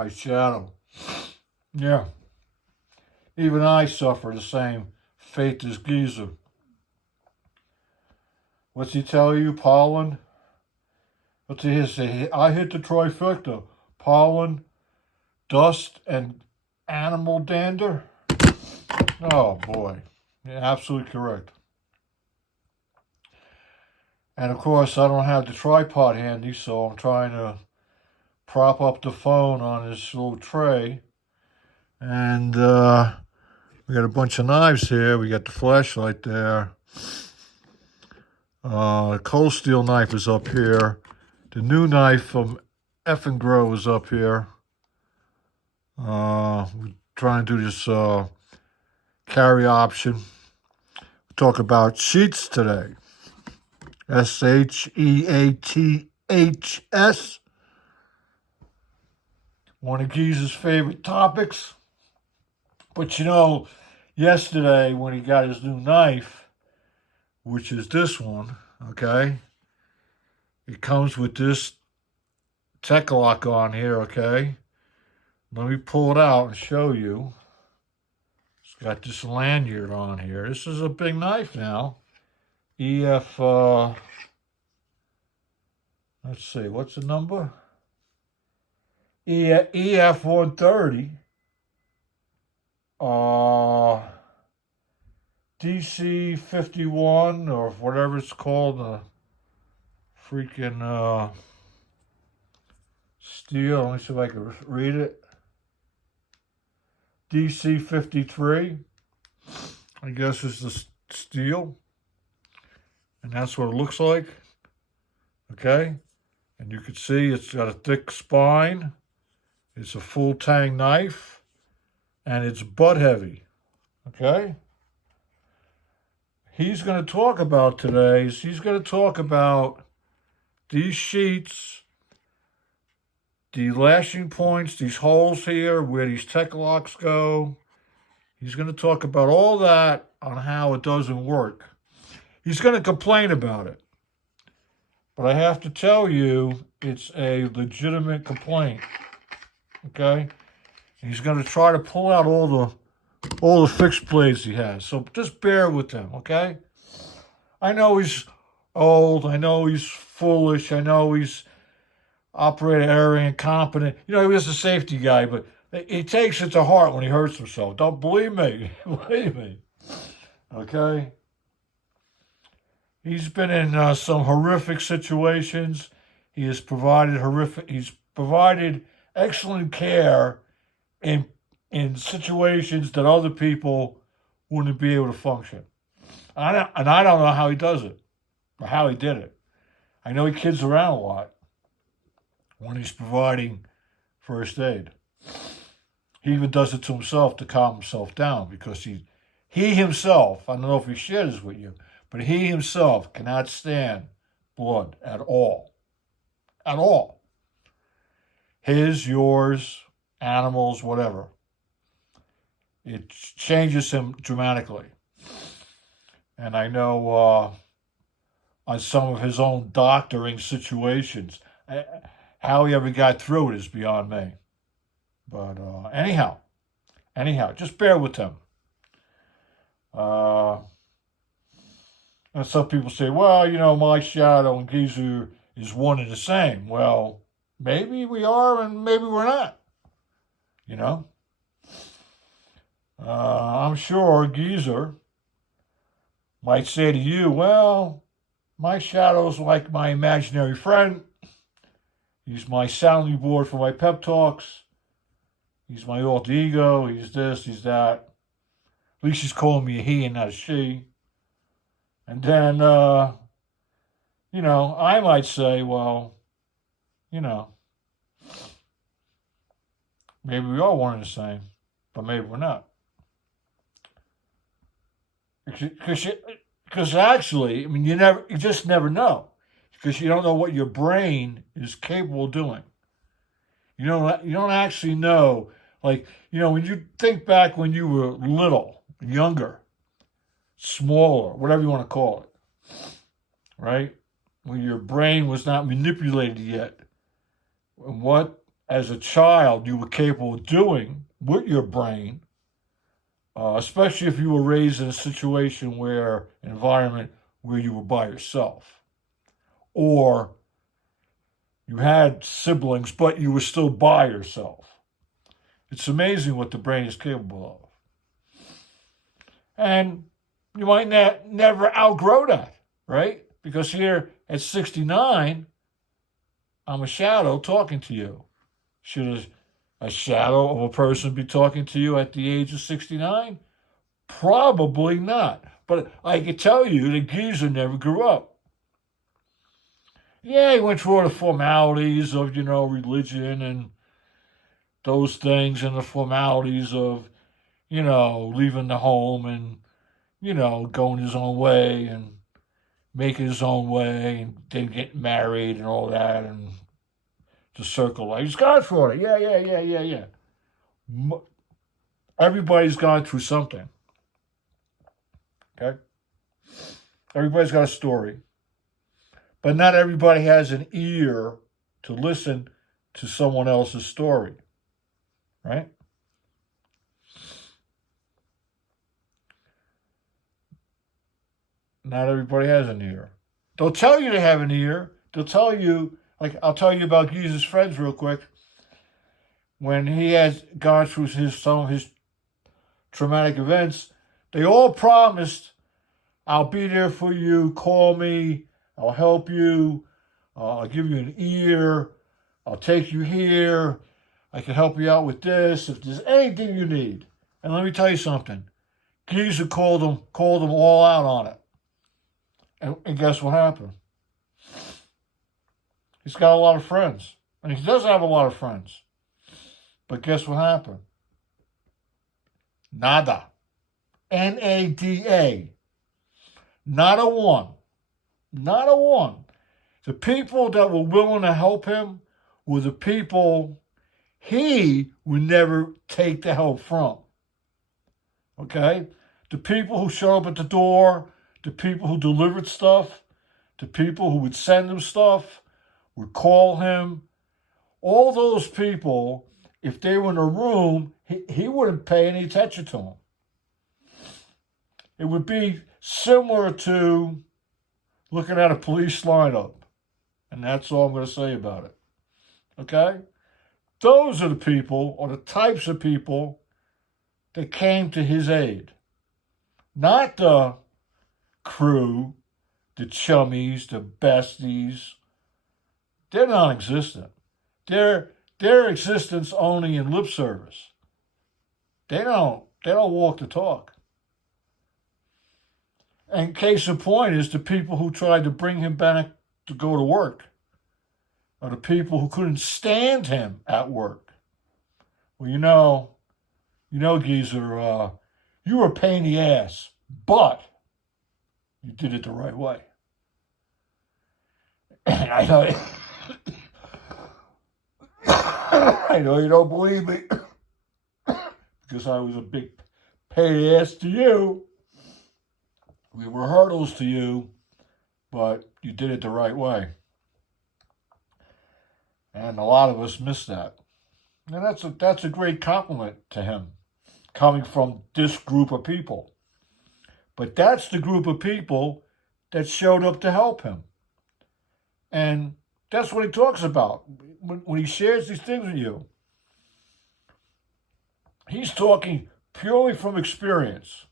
my shadow. Yeah, even I suffer the same fate as Geezer. What's he tell you, pollen? What's he say? I hit the trifecta: pollen, dust, and animal dander. Oh boy, yeah, absolutely correct. And of course, I don't have the tripod handy, so I'm trying to prop up the phone on this little tray. And we got a bunch of knives here. We got the flashlight there. Cold steel knife is up here. The new knife from Effing Grow is up here. We're trying to do this carry option. We talk about sheets today. SHEATHS. One of Geezer's favorite topics. But you know, yesterday when he got his new knife, which is this one, okay? It comes with this tech lock on here, okay? Let me pull it out and show you. It's got this lanyard on here. This is a big knife now. EF, let's see, what's the number? EF 130. DC 51 or whatever it's called, the freaking steel. Let me see if I can read it. DC 53, I guess is the steel. And that's what it looks like. Okay? And you can see it's got a thick spine. It's a full tang knife. And it's butt heavy. Okay? He's going to talk about today is he's going to talk about these sheets, the lashing points, these holes here where these tech locks go. He's going to talk about all that on how it doesn't work. He's going to complain about it. But I have to tell you, it's a legitimate complaint. Okay? And he's going to try to pull out all the fixed blades he has. So just bear with him, okay? I know he's old. I know he's foolish. I know he's operator area incompetent. You know, he was a safety guy, but he takes it to heart when he hurts himself. Don't believe me. Believe me. Okay? He's been in some horrific situations. He has he's provided excellent care in situations that other people wouldn't be able to function. I don't know how he does it or how he did it. I know he kids around a lot when he's providing first aid. He even does it to himself to calm himself down because he himself, I don't know if he shares with you, but he himself cannot stand blood at all. At all. His, yours, animals, whatever. It changes him dramatically. And I know on some of his own doctoring situations, how he ever got through it is beyond me. But anyhow, just bear with him. And some people say, well, you know, my shadow and Geezer is one and the same. Well, maybe we are and maybe we're not. You know? I'm sure Geezer might say to you, well, my shadow's like my imaginary friend. He's my sounding board for my pep talks. He's my alter ego. He's this, he's that. At least he's calling me a he and not a she. And then, you know, I might say, well, you know, maybe we are one and the same, but maybe we're not. Because actually, I mean, you just never know, because you don't know what your brain is capable of doing. You don't actually know, like, you know, when you think back when you were little, younger, smaller, whatever you want to call it, right? When your brain was not manipulated yet, and what as a child you were capable of doing with your brain, especially if you were raised in a situation where, an environment where you were by yourself, or you had siblings, but you were still by yourself. It's amazing what the brain is capable of. And you might never outgrow that, right? Because here at 69, I'm a shadow talking to you. Should a shadow of a person be talking to you at the age of 69? Probably not. But I can tell you that Geezer never grew up. Yeah, he went through all the formalities of, religion and those things, and the formalities of, leaving the home and, going his own way and making his own way and then getting married and all that, and the circle life. He's gone through it. Yeah. Everybody's gone through something. Okay? Everybody's got a story. But not everybody has an ear to listen to someone else's story. Right? Not everybody has an ear. They'll tell you they have an ear. They'll tell you, like, I'll tell you about Jesus' friends real quick. When he has gone through some of his traumatic events, they all promised, I'll be there for you, call me, I'll help you, I'll give you an ear, I'll take you here, I can help you out with this, if there's anything you need. And let me tell you something. Geezer called them all out on it. And guess what happened? He's got a lot of friends. And he does have a lot of friends. But guess what happened? Nada. N-A-D-A. Not a one. Not a one. The people that were willing to help him were the people he would never take the help from. Okay? The people who showed up at the door, the people who delivered stuff, the people who would send him stuff, would call him, all those people, if they were in a room, he wouldn't pay any attention to them. It would be similar to looking at a police lineup. And that's all I'm going to say about it. Okay? Those are the people, or the types of people, that came to his aid. Not the crew, the chummies, the besties. They're non-existent. Their existence only in lip service. They don't walk the talk. And case in point is the people who tried to bring him back to go to work, or the people who couldn't stand him at work. Well, Geezer, you were a pain in the ass, but you did it the right way. And I know, I know you don't believe me, because I was a big pain in the ass to you. We were hurdles to you, but you did it the right way. And a lot of us miss that. And that's a great compliment to him, coming from this group of people. But that's the group of people that showed up to help him. And that's what he talks about when he shares these things with you. He's talking purely from experience.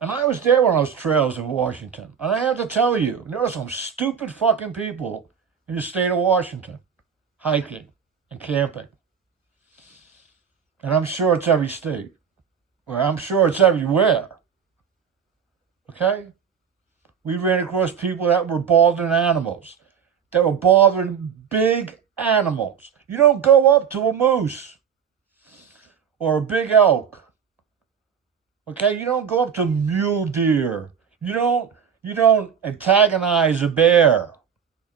And I was there on those trails in Washington. And I have to tell you, there are some stupid fucking people in the state of Washington hiking and camping. And I'm sure it's every state. Or I'm sure it's everywhere. Okay? We ran across people that were bothering animals, that were bothering big animals. You don't go up to a moose or a big elk. Okay, you don't go up to mule deer. You don't antagonize a bear.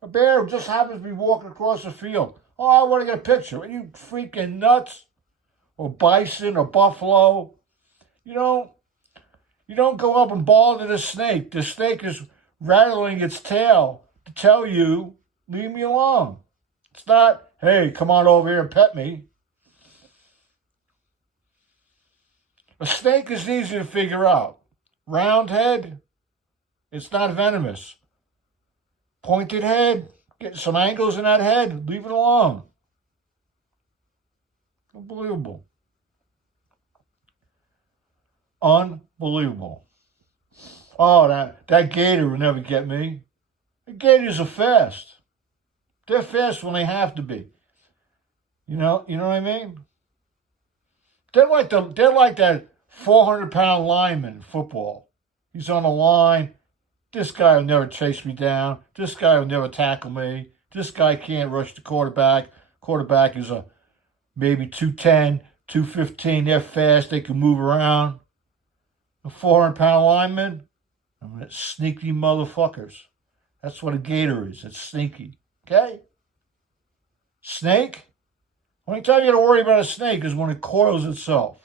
A bear just happens to be walking across the field. Oh, I want to get a picture. Are you freaking nuts? Or bison or buffalo. You don't go up and bother the snake. The snake is rattling its tail to tell you, leave me alone. It's not, hey, come on over here and pet me. A snake is easy to figure out. Round head, it's not venomous. Pointed head, get some angles in that head, leave it alone. Unbelievable. Unbelievable. Oh, that gator will never get me. The gators are fast. They're fast when they have to be. You know what I mean? They're like that 400-pound lineman in football. He's on the line. This guy will never chase me down. This guy will never tackle me. This guy can't rush the quarterback. Quarterback is maybe 210, 215. They're fast. They can move around. The 400-pound lineman, it's sneaky motherfuckers. That's what a gator is. It's sneaky. Okay? Snake? Only time you got to worry about a snake is when it coils itself.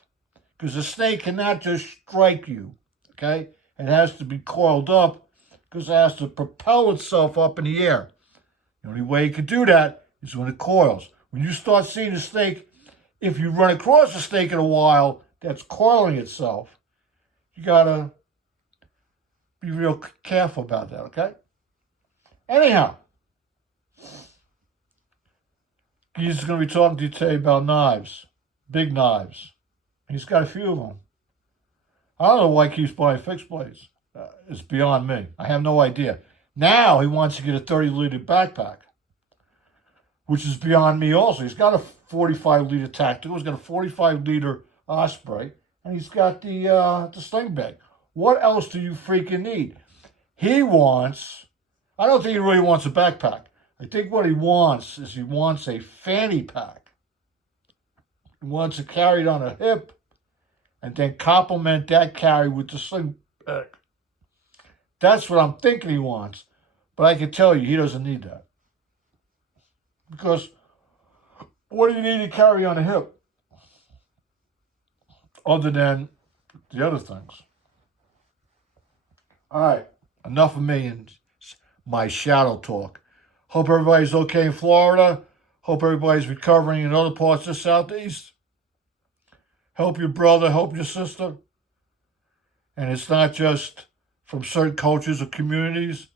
Because a snake cannot just strike you. Okay? It has to be coiled up because it has to propel itself up in the air. The only way it can do that is when it coils. When you start seeing a snake, if you run across a snake in a while that's coiling itself, you got to be real careful about that, okay? Anyhow, he's going to be talking to you today about knives, big knives. He's got a few of them. I don't know why he keeps buying fixed blades. It's beyond me. I have no idea. Now he wants to get a 30-liter backpack, which is beyond me also. He's got a 45-liter tactical. He's got a 45-liter Osprey, and he's got the sling bag. What else do you freaking need? I don't think he really wants a backpack. I think what he wants is a fanny pack. He wants to carry it on a hip and then complement that carry with the sling bag. That's what I'm thinking he wants. But I can tell you, he doesn't need that. Because what do you need to carry on a hip? Other than the other things. All right, enough of me and my shadow talk. Hope everybody's okay in Florida. Hope everybody's recovering in other parts of the Southeast. Help your brother, help your sister. And it's not just from certain cultures or communities.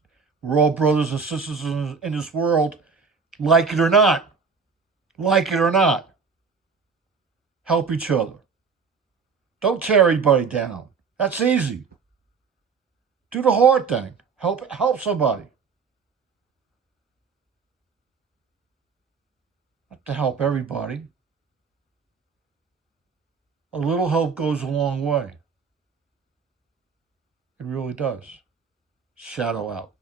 We're all brothers and sisters in this world, like it or not. Like it or not. Help each other. Don't tear everybody down. That's easy. Do the hard thing. Help somebody. Not to help everybody. A little help goes a long way. It really does. Shadow out.